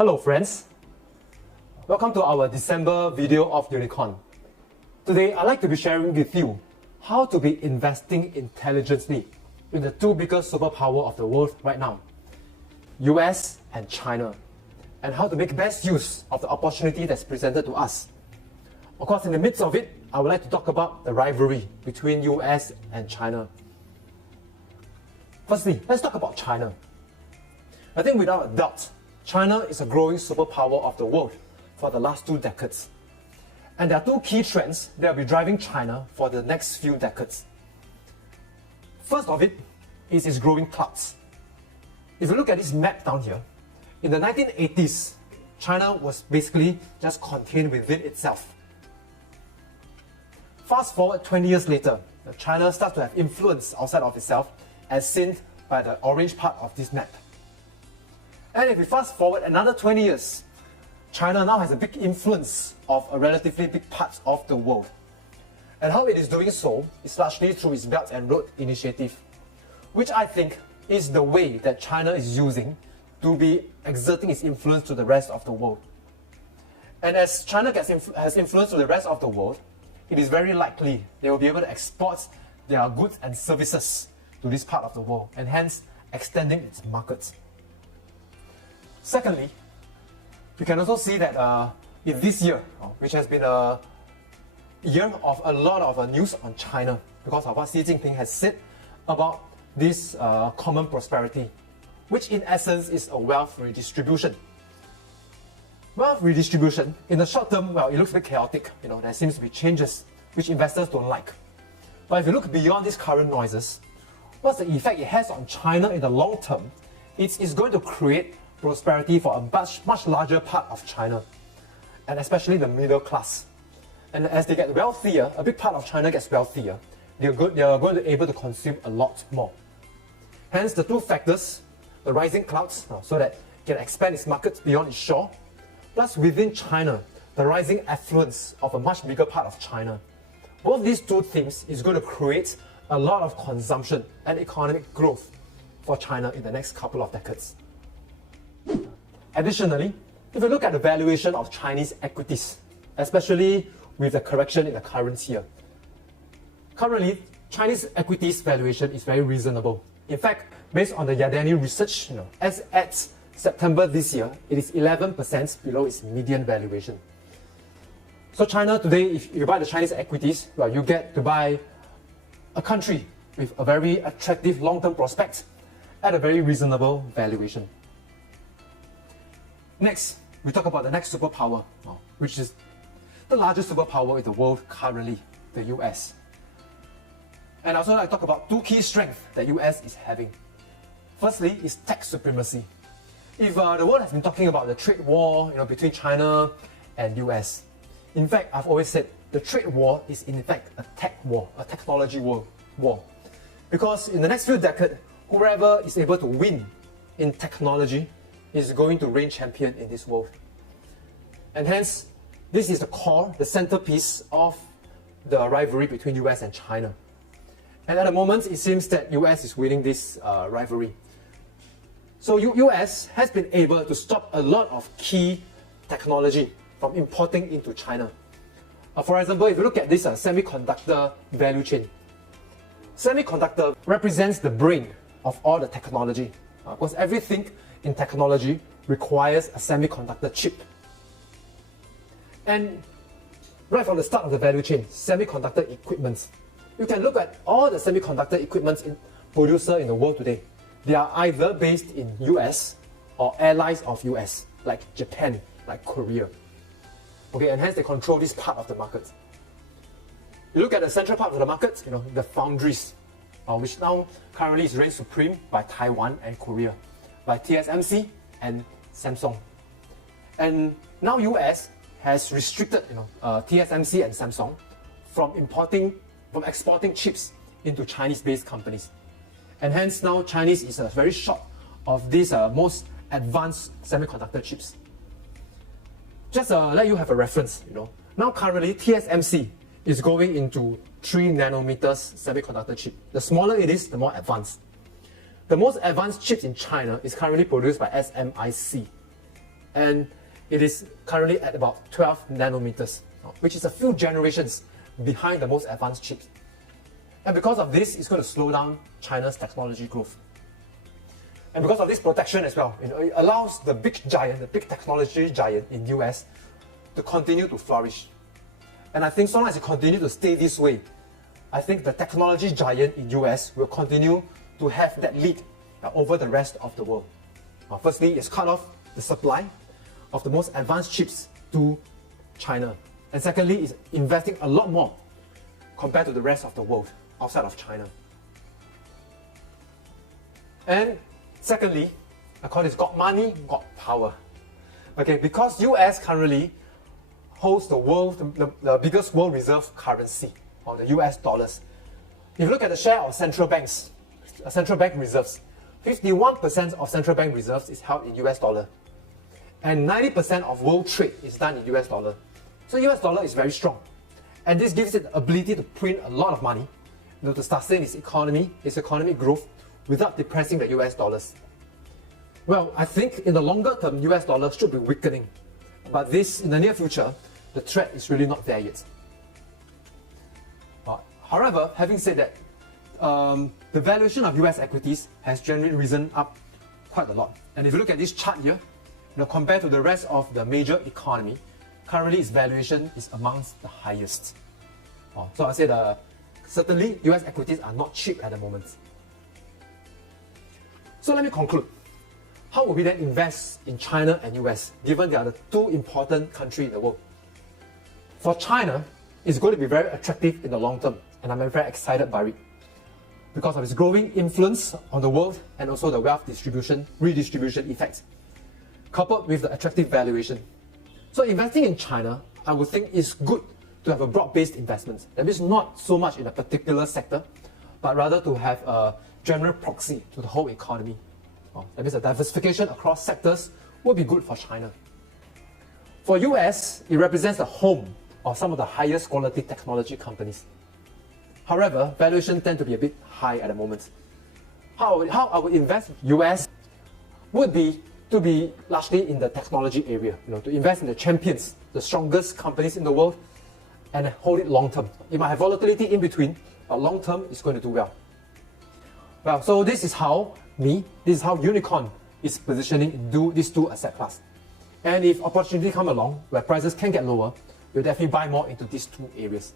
Hello friends, welcome to our December video of Unicorn. Today I'd like to be sharing with you how to be investing intelligently in the two biggest superpower of the world right now, US and China, and how to make best use of the opportunity that's presented to us. Of course, in the midst of it, I would like to talk about the rivalry between US and China. Firstly, let's talk about China. I think without a doubt, China is a growing superpower of the world for the last 2 decades. And there are 2 key trends that will be driving China for the next few decades. First of it is its growing clouds. If you look at this map down here, in the 1980s, China was basically just contained within itself. Fast forward 20 years later, China starts to have influence outside of itself, as seen by the orange part of this map. And if we fast forward another 20 years, China now has a big influence of a relatively big part of the world. And how it is doing so is largely through its Belt and Road Initiative, which I think is the way that China is using to be exerting its influence to the rest of the world. And as China has influence to the rest of the world, it is very likely they will be able to export their goods and services to this part of the world, and hence extending its markets. Secondly, you can also see that in this year, which has been a year of a lot of news on China because of what Xi Jinping has said about this common prosperity, which in essence is a wealth redistribution. Wealth redistribution, in the short term, well, it looks a bit chaotic. There seems to be changes which investors don't like. But if you look beyond these current noises, what's the effect it has on China in the long term? It's going to create prosperity for a much larger part of China, and especially the middle class. And as they get wealthier, a big part of China gets wealthier, they are going to be able to consume a lot more. Hence the 2 factors, the rising clouds, so that it can expand its markets beyond its shore, plus within China, the rising affluence of a much bigger part of China. Both these 2 things is going to create a lot of consumption and economic growth for China in the next couple of decades. Additionally, if you look at the valuation of Chinese equities, especially with the correction in the current year, currently Chinese equities valuation is very reasonable. In fact, based on the Yadeni research, as at September this year, it is 11% below its median valuation. So China today, if you buy the Chinese equities, well, you get to buy a country with a very attractive long-term prospect at a very reasonable valuation. Next, we talk about the next superpower, which is the largest superpower in the world currently, the US. And also I talk about 2 key strengths that US is having. Firstly is tax supremacy. If the world has been talking about the trade war between China and US, in fact, I've always said the trade war is in fact a tech war, a technology war. Because in the next few decades, whoever is able to win in technology is going to reign champion in this world. And hence, this is the core, the centerpiece of the rivalry between US and China. And at the moment, it seems that US is winning this rivalry. So US has been able to stop a lot of key technology from importing into China. For example, if you look at this semiconductor value chain, semiconductor represents the brain of all the technology, because everything in technology requires a semiconductor chip. And right from the start of the value chain, semiconductor equipment, you can look at all the semiconductor equipment producer in the world today. They are either based in US or allies of US, like Japan, like Korea. Okay, and hence they control this part of the market. You look at the central part of the market, the foundries, which now currently is reigned supreme by Taiwan and Korea, by TSMC and Samsung. And now US has restricted TSMC and Samsung from exporting chips into Chinese-based companies. And hence now Chinese is very short of these most advanced semiconductor chips. Just let you have a reference, now currently TSMC is going into 3 nanometers semiconductor chip. The smaller it is, the more advanced. The most advanced chips in China is currently produced by SMIC. and it is currently at about 12 nanometers, which is a few generations behind the most advanced chips. And because of this, it's going to slow down China's technology growth. And because of this protection as well, it allows the big giant, the big technology giant in US to continue to flourish. And I think so long as it continues to stay this way, I think the technology giant in US will continue to have that lead over the rest of the world. Firstly, it's cut off the supply of the most advanced chips to China. And secondly, it's investing a lot more compared to the rest of the world outside of China. And secondly, I call this got money, got power. Okay, because US currently holds the biggest world reserve currency, or the US dollars. If you look at the share of central banks, central bank reserves, 51% of central bank reserves is held in US dollar. And 90% of world trade is done in US dollar. So US dollar is very strong. And this gives it the ability to print a lot of money to sustain its economic growth without depressing the US dollars. Well, I think in the longer term, US dollar should be weakening. But this, in the near future, the threat is really not there yet. However, having said that, the valuation of US equities has generally risen up quite a lot. And if you look at this chart here, compared to the rest of the major economy, currently its valuation is amongst the highest. So I said certainly US equities are not cheap at the moment. So let me conclude. How would we then invest in China and US, given they are the two important countries in the world? For China, it's going to be very attractive in the long term, and I'm very excited by it because of its growing influence on the world and also the wealth redistribution effect, coupled with the attractive valuation. So investing in China, I would think is good to have a broad-based investment. That means not so much in a particular sector, but rather to have a general proxy to the whole economy. That means a diversification across sectors would be good for China. For US, it represents the home of some of the highest quality technology companies. However, valuations tend to be a bit high at the moment. How I would invest in US would be to be largely in the technology area, to invest in the champions, the strongest companies in the world, and hold it long term. It might have volatility in between, but long term it's going to do well. Well, so this is how Unicorn is positioning in these two asset class. And if opportunity come along where prices can get lower, we'll definitely buy more into these two areas.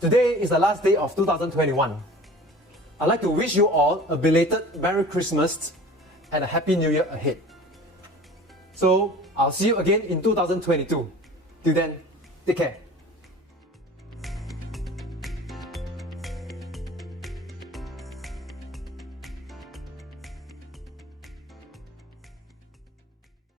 Today is the last day of 2021. I'd like to wish you all a belated Merry Christmas and a Happy New Year ahead. So I'll see you again in 2022. Till then, take care.